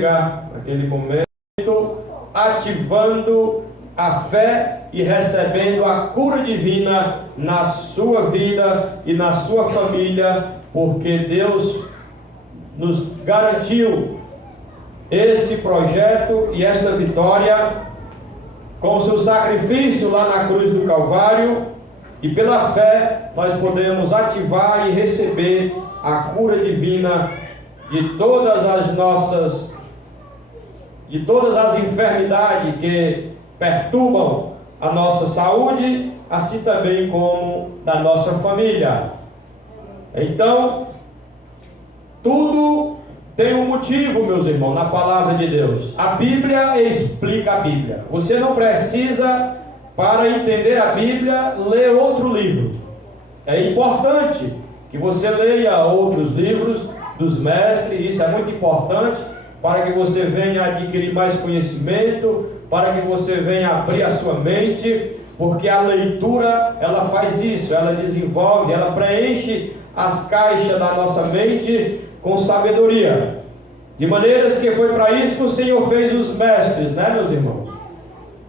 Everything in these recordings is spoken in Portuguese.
naquele momento, ativando a fé e recebendo a cura divina na sua vida e na sua família, porque Deus nos garantiu este projeto e esta vitória com o seu sacrifício lá na cruz do Calvário, e pela fé nós podemos ativar e receber a cura divina de todas as enfermidades que perturbam a nossa saúde, assim também como da nossa família. Então, tudo tem um motivo, meus irmãos, na palavra de Deus. A Bíblia explica a Bíblia. Você não precisa, para entender a Bíblia, ler outro livro. É importante que você leia outros livros dos mestres, isso é muito importante, para que você venha adquirir mais conhecimento, para que você venha abrir a sua mente, porque a leitura, ela faz isso, ela desenvolve, ela preenche as caixas da nossa mente com sabedoria, de maneiras que foi para isso que o Senhor fez os mestres, né, meus irmãos?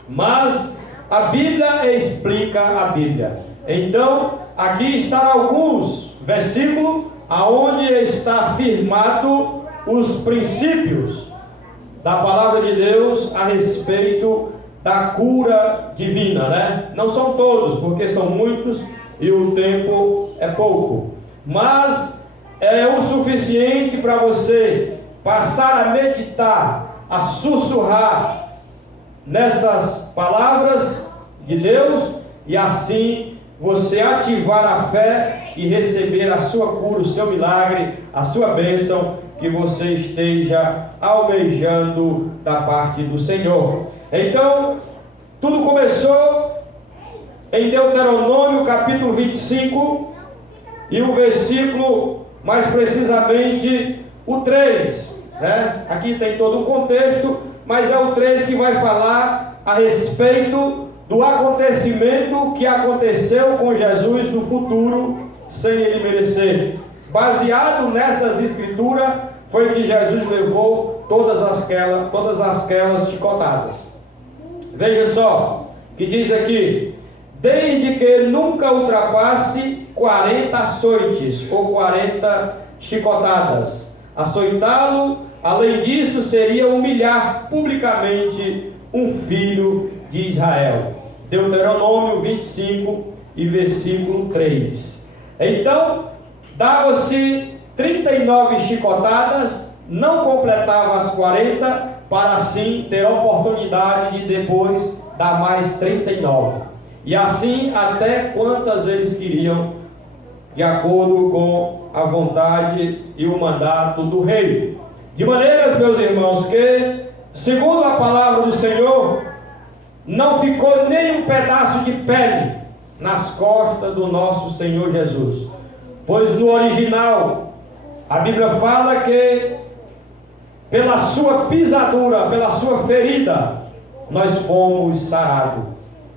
Mas a Bíblia explica a Bíblia. Então, aqui estão alguns versículos aonde está afirmado os princípios da palavra de Deus a respeito da cura divina, né? Não são todos, porque são muitos e o tempo é pouco, mas é o suficiente para você passar a meditar, a sussurrar nestas palavras de Deus, e assim você ativar a fé e receber a sua cura, o seu milagre, a sua bênção que você esteja almejando da parte do Senhor. Então, tudo começou em Deuteronômio capítulo 25 e o versículo, mais precisamente o 3, né? Aqui tem todo o contexto, mas é o 3 que vai falar a respeito do acontecimento que aconteceu com Jesus no futuro, sem ele merecer. Baseado nessas escrituras, foi que Jesus levou todas aquelas chicotadas. Veja só, que diz aqui: desde que nunca ultrapasse 40 açoites, ou 40 chicotadas. Açoitá-lo, além disso, seria humilhar publicamente um filho de Israel. Deuteronômio 25 e versículo 3. Então, dava-se 39 chicotadas, não completava as 40, para assim ter a oportunidade de depois dar mais 39. E assim até quantas eles queriam, de acordo com a vontade e o mandato do rei. De maneiras, meus irmãos, que, segundo a palavra do Senhor, não ficou nem um pedaço de pele nas costas do nosso Senhor Jesus. Pois no original, a Bíblia fala que pela sua pisadura, pela sua ferida, nós fomos sarados.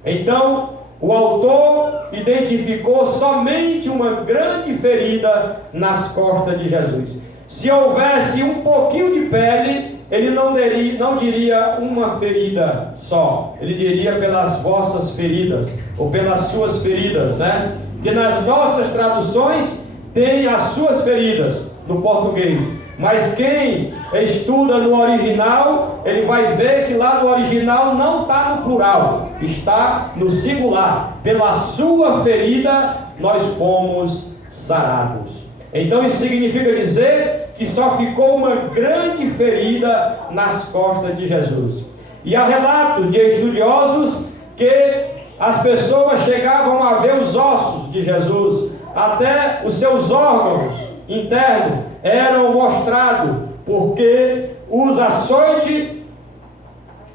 Então, o autor identificou somente uma grande ferida nas costas de Jesus. Se houvesse um pouquinho de pele, ele não diria uma ferida só, ele diria pelas vossas feridas, ou pelas suas feridas, né? Que nas nossas traduções tem as suas feridas no português, mas quem estuda no original, ele vai ver que lá no original não está no plural, está no singular. Pela sua ferida nós fomos sarados. Então isso significa dizer que só ficou uma grande ferida nas costas de Jesus. E há relato de estudiosos que as pessoas chegavam a ver os ossos de Jesus, até os seus órgãos internos eram mostrados, porque os açoites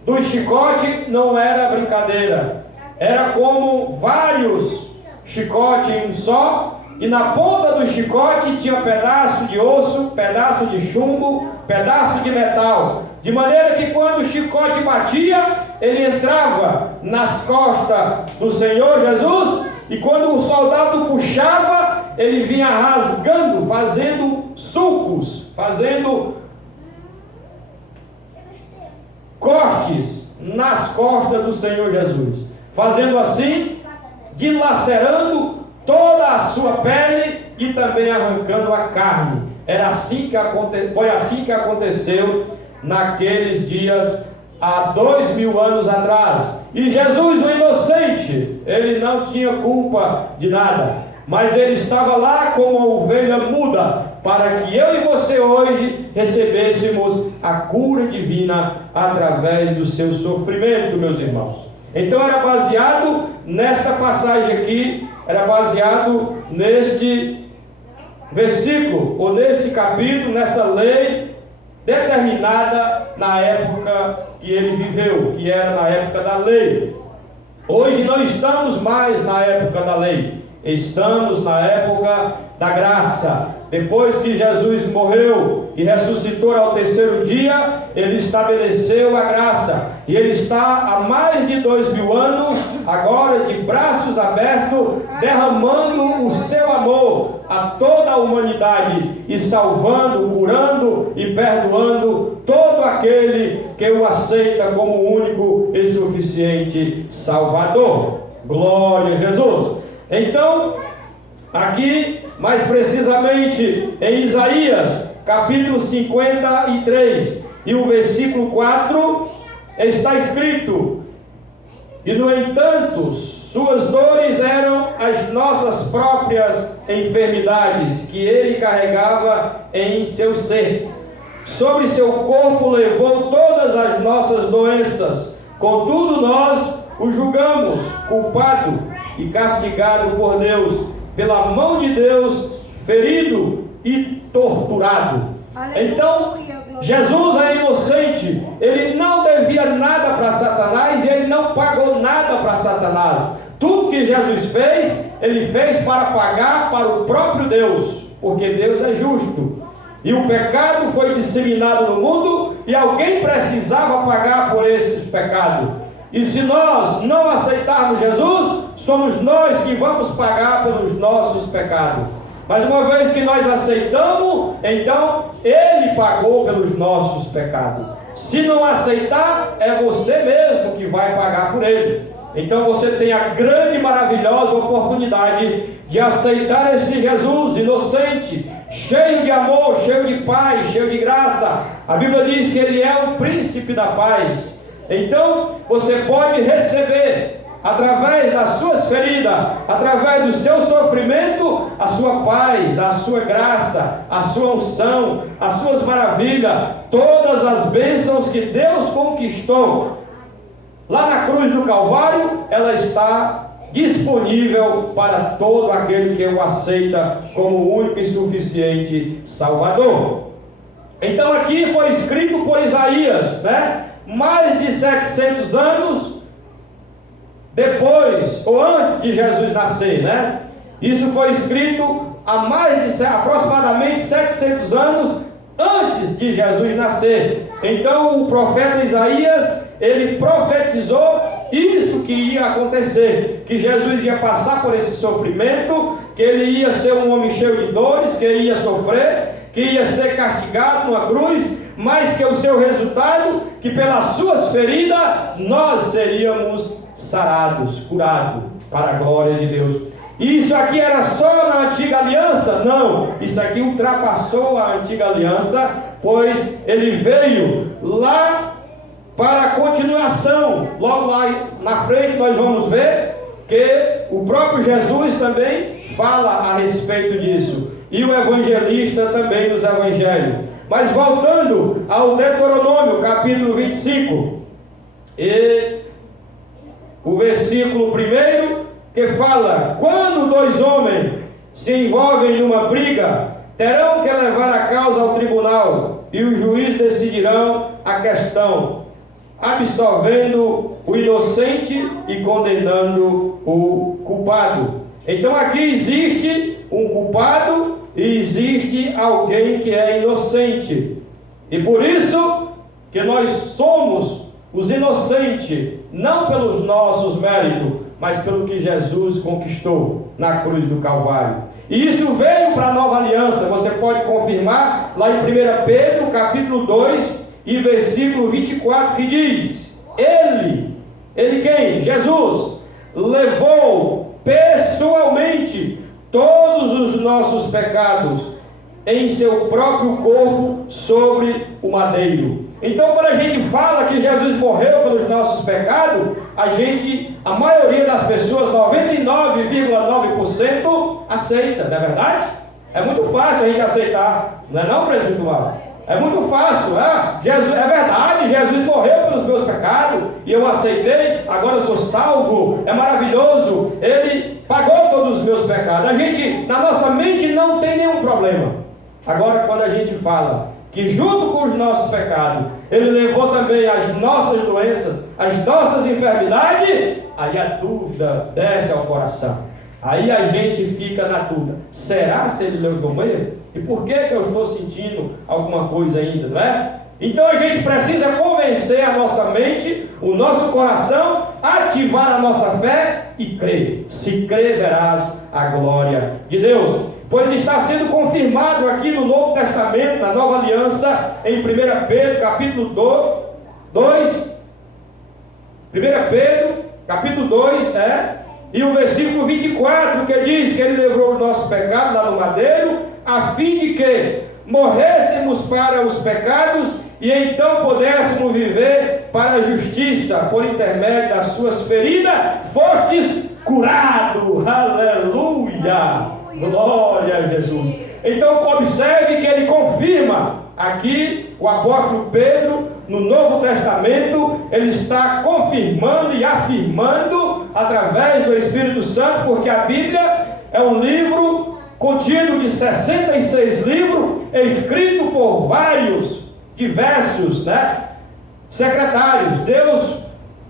do chicote não era brincadeira, era como vários chicotes em um só, e na ponta do chicote tinha pedaço de osso, pedaço de chumbo, pedaço de metal, de maneira que quando o chicote batia, ele entrava nas costas do Senhor Jesus, e quando o soldado puxava, ele vinha rasgando, fazendo sulcos, fazendo cortes nas costas do Senhor Jesus, fazendo assim, dilacerando toda a sua pele e também arrancando a carne. Foi assim que aconteceu naqueles dias há 2000 anos atrás. E Jesus, o inocente, ele não tinha culpa de nada, mas ele estava lá como uma ovelha muda, para que eu e você hoje recebêssemos a cura divina através do seu sofrimento, meus irmãos. Então era baseado nesta passagem aqui, era baseado neste versículo, ou neste capítulo, nesta lei determinada na época que ele viveu, que era na época da lei. Hoje não estamos mais na época da lei, estamos na época da graça. Depois que Jesus morreu e ressuscitou ao terceiro dia, ele estabeleceu a graça. E ele está há mais de 2000 anos, agora de braços abertos, derramando o seu amor a toda a humanidade e salvando, curando e perdoando todo aquele que o aceita como único e suficiente Salvador. Glória a Jesus! Então, aqui, mais precisamente em Isaías, capítulo 53, e o versículo 4, está escrito: e no entanto, suas dores eram as nossas próprias enfermidades, que ele carregava em seu ser. Sobre seu corpo levou todas as nossas doenças, contudo nós o julgamos culpado e castigado por Deus, pela mão de Deus, ferido e torturado. Então, Jesus é inocente, ele não devia nada para Satanás e ele não pagou nada para Satanás. Tudo que Jesus fez, ele fez para pagar para o próprio Deus, porque Deus é justo. E o pecado foi disseminado no mundo e alguém precisava pagar por esse pecado. E se nós não aceitarmos Jesus, somos nós que vamos pagar pelos nossos pecados. Mas uma vez que nós aceitamos, então ele pagou pelos nossos pecados. Se não aceitar, é você mesmo que vai pagar por ele. Então você tem a grande e maravilhosa oportunidade de aceitar esse Jesus inocente, cheio de amor, cheio de paz, cheio de graça. A Bíblia diz que ele é o príncipe da paz. Então você pode receber, através das suas feridas, através do seu sofrimento, a sua paz, a sua graça, a sua unção, as suas maravilhas, todas as bênçãos que Deus conquistou lá na cruz do Calvário, ela está disponível para todo aquele que o aceita como único e suficiente Salvador. Então aqui foi escrito por Isaías, mais de 700 anos depois, ou antes de Jesus nascer, Isso foi escrito há aproximadamente 700 anos antes de Jesus nascer. Então o profeta Isaías, ele profetizou isso que ia acontecer, que Jesus ia passar por esse sofrimento, que ele ia ser um homem cheio de dores, que ele ia sofrer, que ia ser castigado numa cruz, mas que o seu resultado, que pelas suas feridas nós seríamos sarados, curados, para a glória de Deus. E isso aqui era só na antiga aliança? Não, isso aqui ultrapassou a antiga aliança, pois ele veio lá para a continuação. Logo lá na frente nós vamos ver que o próprio Jesus também fala a respeito disso, e o evangelista também nos evangelhos. Mas voltando ao Deuteronômio capítulo 25, e o versículo 1, que fala: quando dois homens se envolvem numa briga, terão que levar a causa ao tribunal, e os juízes decidirão a questão, absolvendo o inocente e condenando o culpado. Então aqui existe um culpado e existe alguém que é inocente. E por isso que nós somos os inocentes, não pelos nossos méritos, mas pelo que Jesus conquistou na cruz do Calvário. E isso veio para a nova aliança. Você pode confirmar lá em 1 Pedro capítulo 2, e versículo 24, que diz: Ele quem? Jesus, levou pessoalmente todos os nossos pecados em seu próprio corpo sobre o madeiro. Então, quando a gente fala que Jesus morreu pelos nossos pecados, a maioria das pessoas, 99,9% aceita, não é verdade? É muito fácil a gente aceitar, não é não, presbítero? É muito fácil, Jesus, é verdade, Jesus morreu pelos meus pecados, e eu aceitei, agora eu sou salvo, é maravilhoso, Ele pagou todos os meus pecados. A gente, na nossa mente, não tem nenhum problema. Agora, quando a gente fala que junto com os nossos pecados, Ele levou também as nossas doenças, as nossas enfermidades, aí a dúvida desce ao coração. Aí a gente fica na dúvida: será se Ele levou mesmo? E por que eu estou sentindo alguma coisa ainda, não é? Então a gente precisa convencer a nossa mente, o nosso coração, ativar a nossa fé e crer. Se crer, verás a glória de Deus. Pois está sendo confirmado aqui no Novo Testamento, na Nova Aliança, em 1 Pedro, capítulo 2, 1 Pedro, capítulo 2, e o versículo 24, que diz que Ele levou os nossos pecados lá no madeiro, a fim de que morrêssemos para os pecados e então pudéssemos viver para a justiça. Por intermédio das suas feridas fostes curado. Aleluia! Glória a Jesus. Então observe que ele confirma aqui, o apóstolo Pedro, no Novo Testamento, ele está confirmando e afirmando através do Espírito Santo, porque a Bíblia é um livro contido de 66 livros, escrito por vários, diversos, secretários. Deus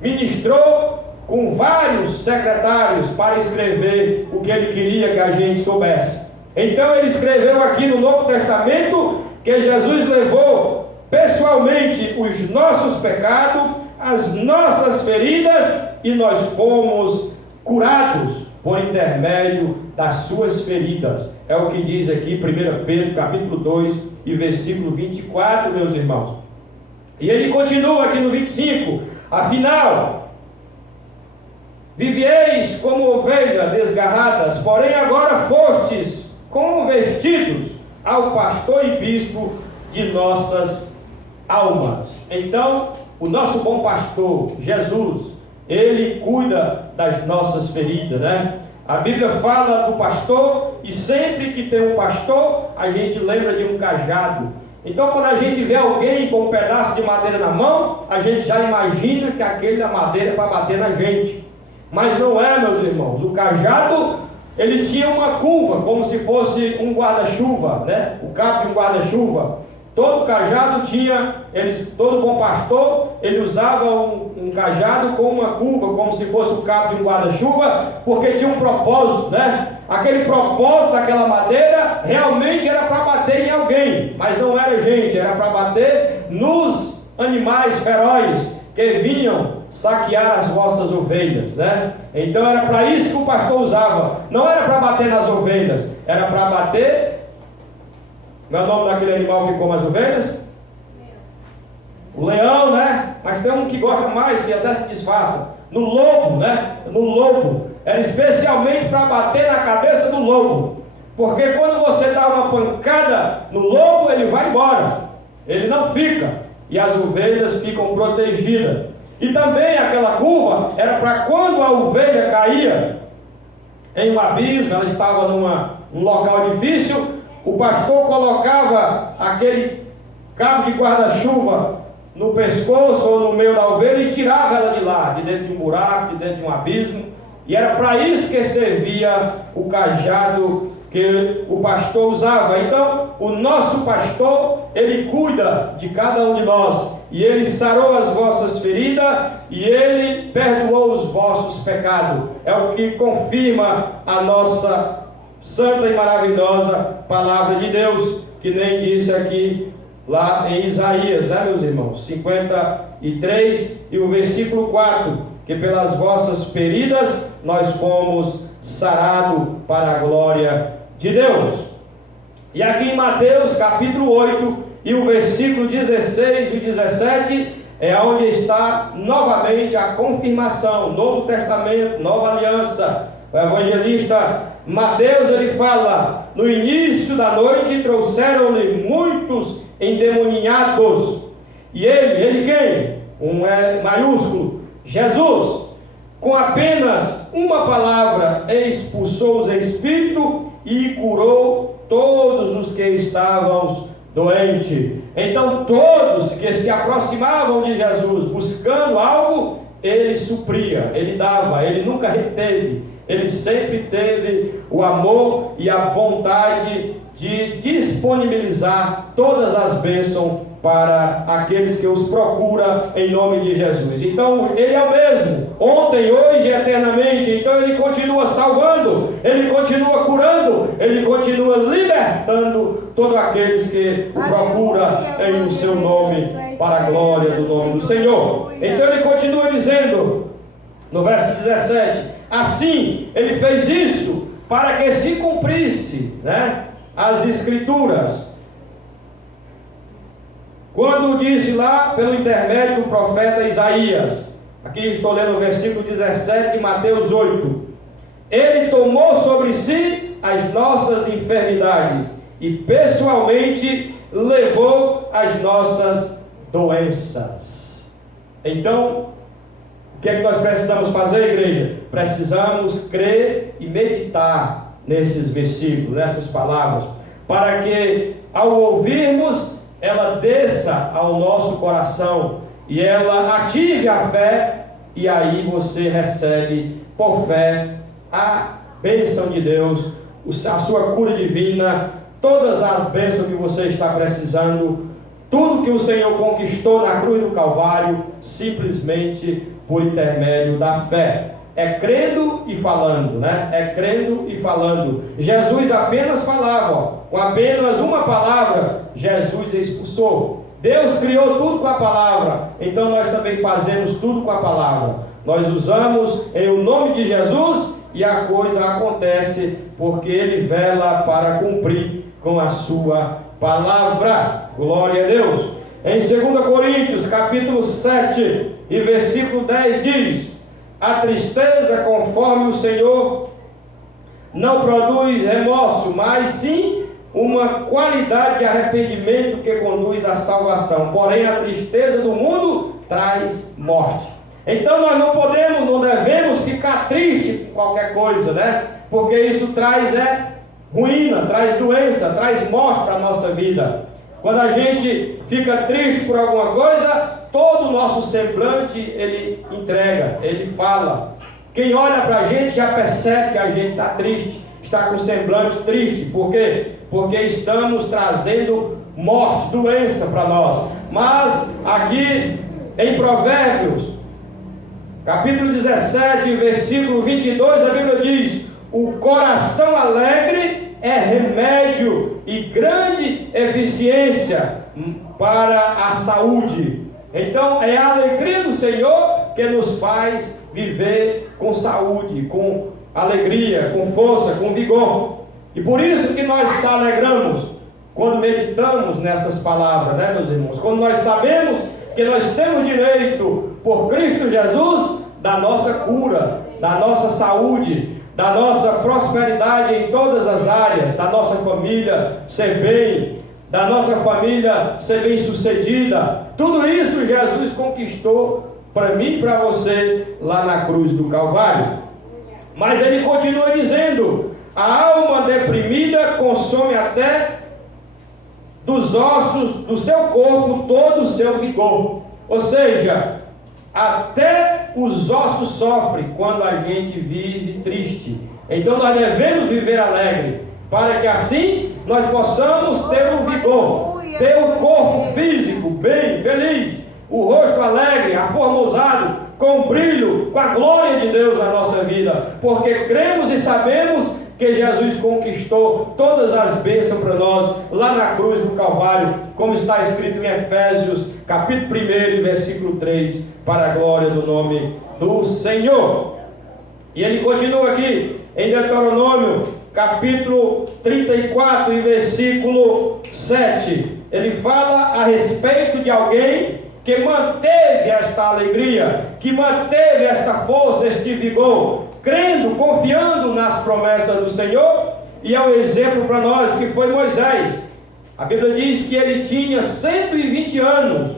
ministrou com vários secretários para escrever o que Ele queria que a gente soubesse. Então Ele escreveu aqui no Novo Testamento que Jesus levou pessoalmente os nossos pecados, as nossas feridas, e nós fomos curados por intermédio das suas feridas. É o que diz aqui 1 Pedro capítulo 2 e versículo 24, meus irmãos. E ele continua aqui no 25: afinal, vivieis como ovelhas desgarradas, porém agora fostes convertidos ao pastor e bispo de nossas almas. Então, o nosso bom pastor, Jesus, Ele cuida das nossas feridas, A Bíblia fala do pastor, e sempre que tem um pastor, a gente lembra de um cajado. Então, quando a gente vê alguém com um pedaço de madeira na mão, a gente já imagina que aquele é madeira para bater na gente. Mas não é, meus irmãos. O cajado, ele tinha uma curva, como se fosse um guarda-chuva, O cabo de um guarda-chuva. Todo cajado tinha, todo bom pastor, ele usava um cajado com uma curva, como se fosse o cabo de um guarda-chuva, porque tinha um propósito, Aquele propósito daquela madeira realmente era para bater em alguém, mas não era gente, era para bater nos animais ferozes que vinham saquear as vossas ovelhas, Então era para isso que o pastor usava. Não era para bater nas ovelhas, era para bater. Não é o nome daquele animal que come as ovelhas? O leão, Mas tem um que gosta mais, que até se disfarça. No lobo, No lobo. Era especialmente para bater na cabeça do lobo. Porque quando você dá uma pancada no lobo, ele vai embora. Ele não fica. E as ovelhas ficam protegidas. E também aquela curva era para quando a ovelha caía em um abismo, ela estava num local difícil, o pastor colocava aquele cabo de guarda-chuva no pescoço ou no meio da ovelha e tirava ela de lá, de dentro de um buraco, de dentro de um abismo. E era para isso que servia o cajado que o pastor usava. Então, o nosso pastor, ele cuida de cada um de nós, e ele sarou as vossas feridas, e ele perdoou os vossos pecados. É o que confirma a nossa santa e maravilhosa palavra de Deus, que nem disse aqui lá em Isaías, meus irmãos, 53 e o versículo 4, que pelas vossas feridas nós fomos sarados para a glória de Deus. E aqui em Mateus capítulo 8 e o versículo 16 e 17 é onde está novamente a confirmação. Novo Testamento, Nova Aliança. O evangelista Mateus, ele fala: no início da noite trouxeram-lhe muitos endemoninhados. E ele quem? Maiúsculo, Jesus, com apenas uma palavra expulsou os espíritos e curou todos os que estavam doentes. Então todos que se aproximavam de Jesus buscando algo, ele supria, ele dava, ele nunca reteve. Ele sempre teve o amor e a vontade de disponibilizar todas as bênçãos para aqueles que os procuram em nome de Jesus. Então ele é o mesmo, ontem, hoje e eternamente. Então ele continua salvando, ele continua curando, ele continua libertando todos aqueles que o procuram em o seu nome, para a glória do nome do Senhor. Então ele continua dizendo no verso 17: assim ele fez isso para que se cumprisse, as Escrituras, quando disse lá pelo intermédio do profeta Isaías. Aqui estou lendo o versículo 17 de Mateus 8: ele tomou sobre si as nossas enfermidades e pessoalmente levou as nossas doenças. Então, o que é que nós precisamos fazer, igreja? Precisamos crer e meditar nesses versículos, nessas palavras, para que ao ouvirmos, ela desça ao nosso coração e ela ative a fé, e aí você recebe por fé a bênção de Deus, a sua cura divina, todas as bênçãos que você está precisando, tudo que o Senhor conquistou na cruz do Calvário, simplesmente por intermédio da fé. É crendo e falando, É crendo e falando. Jesus apenas falava, com apenas uma palavra, Jesus expulsou. Deus criou tudo com a palavra, então nós também fazemos tudo com a palavra. Nós usamos em o nome de Jesus e a coisa acontece, porque Ele vela para cumprir com a sua palavra. Glória a Deus. Em 2 Coríntios, capítulo 7 e versículo 10 diz: a tristeza, conforme o Senhor, não produz remorso, mas sim uma qualidade de arrependimento que conduz à salvação. Porém, a tristeza do mundo traz morte. Então nós não devemos ficar tristes com qualquer coisa, porque isso traz ruína, traz doença, traz morte para a nossa vida. Quando a gente fica triste por alguma coisa, todo o nosso semblante ele entrega, ele fala. Quem olha para a gente já percebe que a gente está triste, está com o semblante triste. Por quê? Porque estamos trazendo morte, doença para nós. Mas aqui em Provérbios, capítulo 17, versículo 22, a Bíblia diz: o coração alegre é remédio e grande eficiência para a saúde. Então é a alegria do Senhor que nos faz viver com saúde, com alegria, com força, com vigor. E por isso que nós nos alegramos quando meditamos nessas palavras, meus irmãos? Quando nós sabemos que nós temos direito, por Cristo Jesus, da nossa cura, da nossa saúde, da nossa prosperidade em todas as áreas, da nossa família ser bem, da nossa família ser bem sucedida. Tudo isso Jesus conquistou para mim e para você lá na cruz do Calvário. Mas ele continua dizendo: a alma deprimida consome até dos ossos do seu corpo todo o seu vigor. Ou seja, até os ossos sofrem quando a gente vive triste. Então nós devemos viver alegre, para que assim nós possamos ter o vigor, ter o corpo físico bem, feliz, o rosto alegre, aformosado, com brilho, com a glória de Deus na nossa vida, porque cremos e sabemos que Jesus conquistou todas as bênçãos para nós lá na cruz do Calvário, como está escrito em Efésios, capítulo 1, versículo 3, para a glória do nome do Senhor. E ele continua aqui em Deuteronômio, capítulo 34, versículo 7. ele fala a respeito de alguém que manteve esta alegria, que manteve esta força, este vigor, crendo, confiando nas promessas do Senhor. E é um exemplo para nós que foi Moisés. A Bíblia diz que ele tinha 120 anos,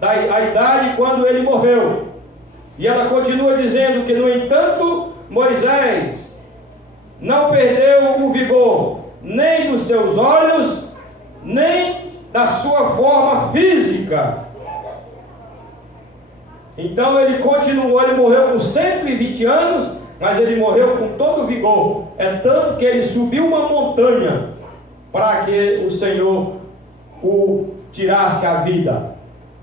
a idade quando ele morreu. E ela continua dizendo que, no entanto, Moisés não perdeu o vigor, nem dos seus olhos, nem da sua forma física. Então ele continuou, ele morreu com 120 anos, mas ele morreu com todo o vigor. É tanto que ele subiu uma montanha para que o Senhor o tirasse a vida.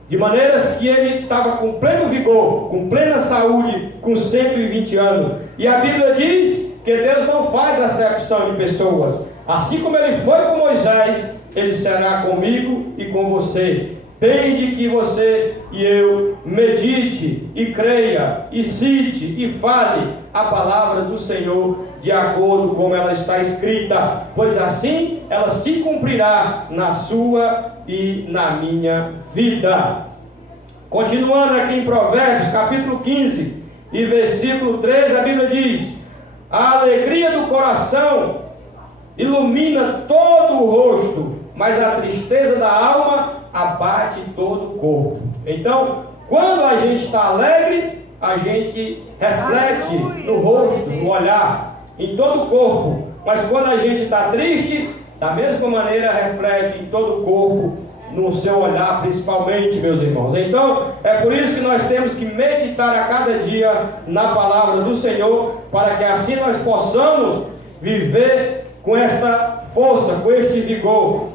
De maneiras que ele estava com pleno vigor, com plena saúde, com 120 anos. E a Bíblia diz que Deus não faz acepção de pessoas. Assim como ele foi com Moisés, ele será comigo e com você. Desde que você e eu medite e creia e cite e fale a palavra do Senhor de acordo com ela está escrita, pois assim ela se cumprirá na sua e na minha vida. Continuando aqui em Provérbios, capítulo 15 e versículo 13, a Bíblia diz: a alegria do coração ilumina todo o rosto, mas a tristeza da alma abate todo o corpo. Então, quando a gente está alegre, a gente reflete no rosto, no olhar, em todo o corpo. Mas quando a gente está triste, da mesma maneira reflete em todo o corpo, no seu olhar principalmente, meus irmãos. Então, é por isso que nós temos que meditar a cada dia na palavra do Senhor, para que assim nós possamos viver com esta força, com este vigor,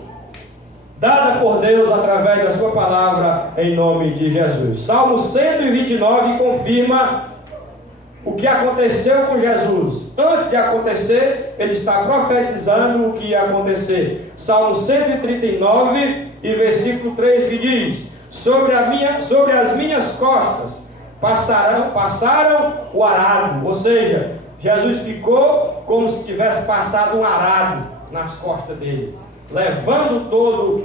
dada por Deus através da sua palavra, em nome de Jesus. Salmo 129 confirma o que aconteceu com Jesus. Antes de acontecer, ele está profetizando o que ia acontecer. Salmo 139 e versículo 3 que diz: sobre as minhas costas passaram o arado. Ou seja, Jesus ficou como se tivesse passado um arado nas costas dele, levando todo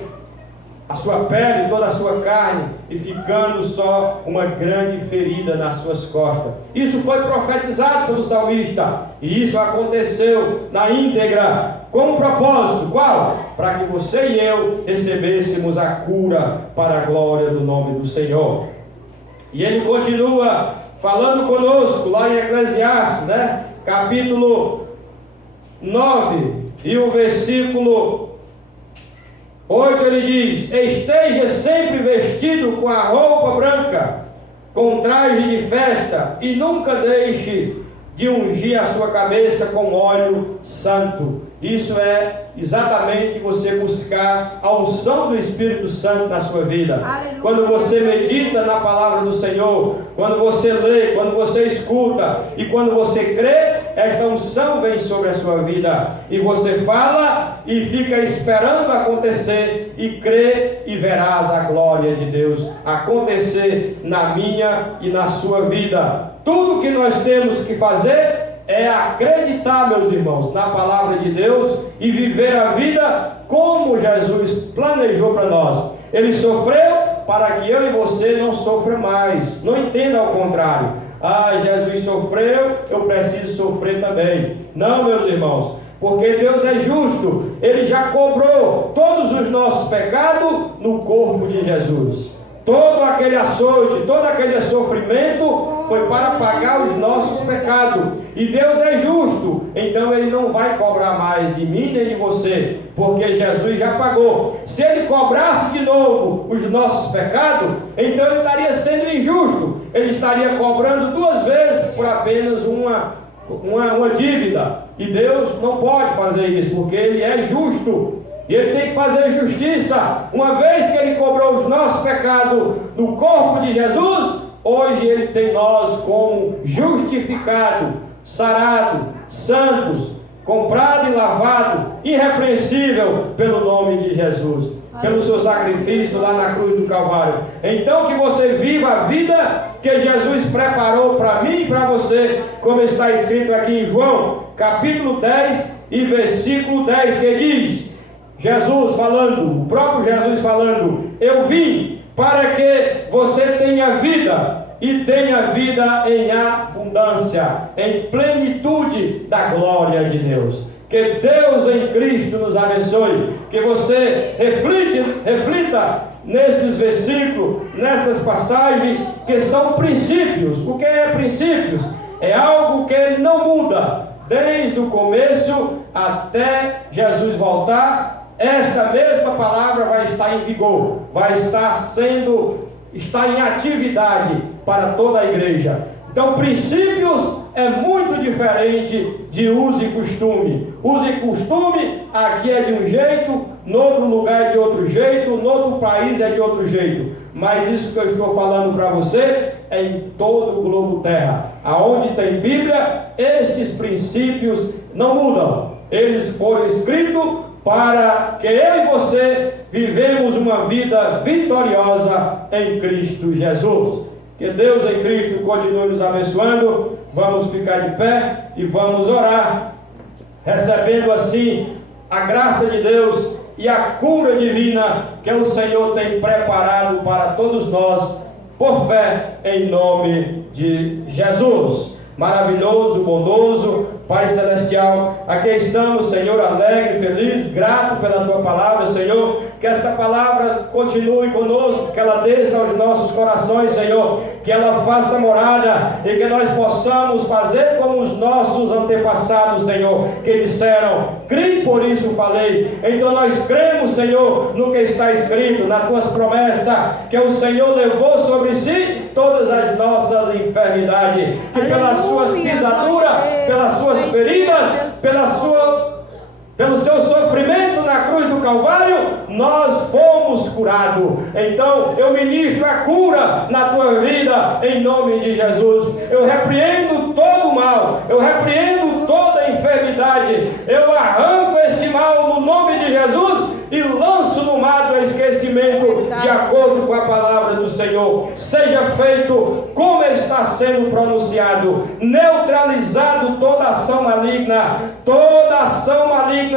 a sua pele, toda a sua carne, e ficando só uma grande ferida nas suas costas. Isso foi profetizado pelo salmista, e isso aconteceu na íntegra, com um propósito. Qual? Para que você e eu recebêssemos a cura para a glória do nome do Senhor. E ele continua falando conosco lá em Eclesiastes, né? Capítulo 9 e o versículo 8, ele diz: esteja sempre vestido com a roupa branca, com traje de festa, e nunca deixe de ungir a sua cabeça com óleo santo. Isso é exatamente você buscar a unção do Espírito Santo na sua vida. Aleluia. Quando você medita na palavra do Senhor, quando você lê, quando você escuta e quando você crê, esta unção vem sobre a sua vida. E você fala e fica esperando acontecer, e crê e verás a glória de Deus acontecer na minha e na sua vida. Tudo que nós temos que fazer é acreditar, meus irmãos, na palavra de Deus e viver a vida como Jesus planejou para nós. Ele sofreu para que eu e você não sofram mais. Não entenda ao contrário. Ah, Jesus sofreu, eu preciso sofrer também. Não, meus irmãos, porque Deus é justo. Ele já cobrou todos os nossos pecados no corpo de Jesus. Todo aquele açoite, todo aquele sofrimento foi para pagar os nossos pecados. E Deus é justo, então Ele não vai cobrar mais de mim nem de você, porque Jesus já pagou. Se Ele cobrasse de novo os nossos pecados, então Ele estaria sendo injusto. Ele estaria cobrando duas vezes por apenas uma dívida. E Deus não pode fazer isso, porque Ele é justo. E Ele tem que fazer justiça. Uma vez que Ele cobrou os nossos pecados no corpo de Jesus, hoje Ele tem nós como justificado, sarado, santos, comprado e lavado, irrepreensível pelo nome de Jesus, pelo seu sacrifício lá na cruz do Calvário. Então que você viva a vida que Jesus preparou para mim e para você, como está escrito aqui em João, capítulo 10 e versículo 10, que diz: Jesus falando, o próprio Jesus falando: eu vim para que você tenha vida e tenha vida em abundância, em plenitude da glória de Deus. Que Deus em Cristo nos abençoe, que você reflita nestes versículos, nestas passagens, que são princípios. O que é princípios? É algo que ele não muda, desde o começo até Jesus voltar. Esta mesma palavra vai estar em vigor, vai estar em atividade para toda a igreja. Então, princípios é muito diferente de uso e costume. Uso e costume aqui é de um jeito, no outro lugar é de outro jeito, no outro país é de outro jeito. Mas isso que eu estou falando para você é em todo o globo terra. Aonde tem Bíblia, estes princípios não mudam. Eles foram escritos para que eu e você vivemos uma vida vitoriosa em Cristo Jesus. Que Deus em Cristo continue nos abençoando. Vamos ficar de pé e vamos orar, recebendo assim a graça de Deus e a cura divina que o Senhor tem preparado para todos nós, por fé, em nome de Jesus. Maravilhoso, bondoso Pai Celestial, aqui estamos, Senhor, alegre, feliz, grato pela Tua palavra, Senhor. Que esta palavra continue conosco, que ela desça aos nossos corações, Senhor, que ela faça morada e que nós possamos fazer como os nossos antepassados, Senhor, que disseram: crie, por isso falei. Então nós cremos, Senhor, no que está escrito, nas Tuas promessas, que o Senhor levou sobre si todas as nossas enfermidades, que pelas Suas pisaduras, pelas Suas feridas, pelo Seu sofrimento na cruz do Calvário, nós fomos curados. Então eu ministro a cura na tua vida, em nome de Jesus. Eu repreendo todo o mal, eu repreendo toda a enfermidade, eu arranco este mal no nome de Jesus e lanço no mar do esquecimento, de acordo com a palavra do Senhor. Seja feito como está sendo pronunciado, neutralizado toda ação maligna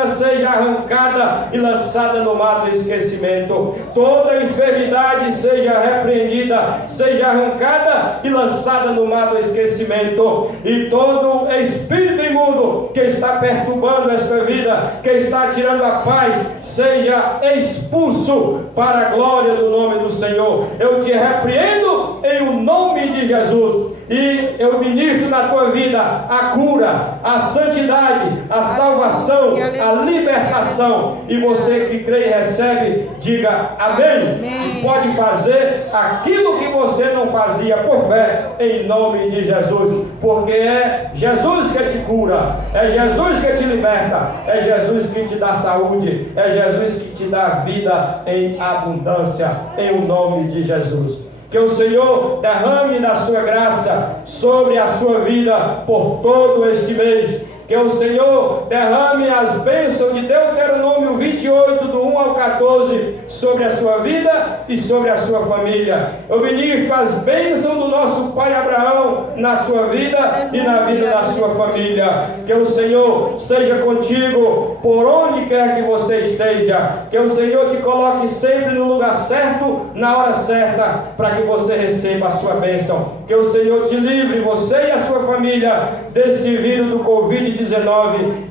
seja arrancada e lançada no mar do esquecimento. Toda enfermidade seja repreendida, seja arrancada e lançada no mar do esquecimento. E todo espírito imundo que está perturbando esta vida, que está tirando a paz, seja expulso para a glória do nome do Senhor. Eu te repreendo em o nome de Jesus. E eu ministro na tua vida a cura, a santidade, a salvação, a libertação. E você que crê e recebe, diga amém. E pode fazer aquilo que você não fazia por fé, em nome de Jesus. Porque é Jesus que te cura, é Jesus que te liberta, é Jesus que te dá saúde, é Jesus que te dá vida em abundância, em o nome de Jesus. Que o Senhor derrame da sua graça sobre a sua vida por todo este mês. Que o Senhor derrame as bênçãos de Deuteronômio 28, do 1 ao 14, sobre a sua vida e sobre a sua família. Eu ministro as bênçãos do nosso pai Abraão na sua vida e na vida da sua família. Que o Senhor seja contigo por onde quer que você esteja. Que o Senhor te coloque sempre no lugar certo, na hora certa, para que você receba a sua bênção. Que o Senhor te livre, você e a sua família, deste vírus do Covid-19,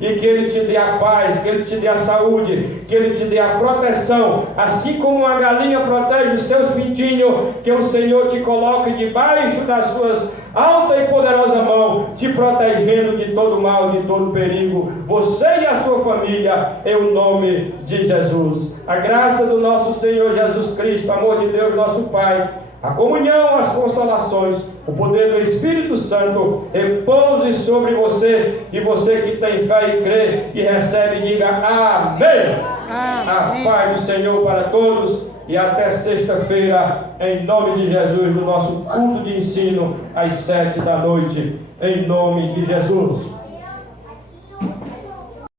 e que Ele te dê a paz, que Ele te dê a saúde, que Ele te dê a proteção, assim como uma galinha protege os seus pintinhos. Que o Senhor te coloque debaixo das suas alta e poderosa mão, te protegendo de todo mal, de todo perigo, você e a sua família, em o nome de Jesus. A graça do nosso Senhor Jesus Cristo, o amor de Deus nosso Pai, a comunhão, as consolações, o poder do Espírito Santo repouse sobre você, e você que tem fé e crê e recebe, diga amém. A paz do Senhor para todos, e até sexta-feira, em nome de Jesus, no nosso culto de ensino às 7 da noite, em nome de Jesus.